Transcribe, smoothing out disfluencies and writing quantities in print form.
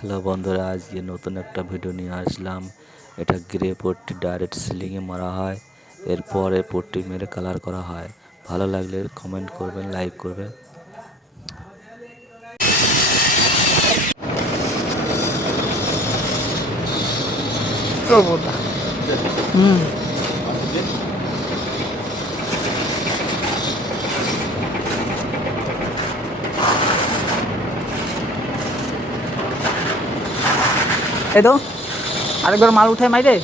Hello বন্ধুরা, আজকে নতুন একটা ভিডিও নিয়ে আসলাম। এটা গ্রে পট্টি ডাইরেক্ট সিলিংয়ে মারা হয়, এরপরে পট্টি মেরে কালার করা হয়। ভালো লাগলে কমেন্ট করবেন, লাইক করবেন। এই তো আরেকবার মাল উঠে মাইরে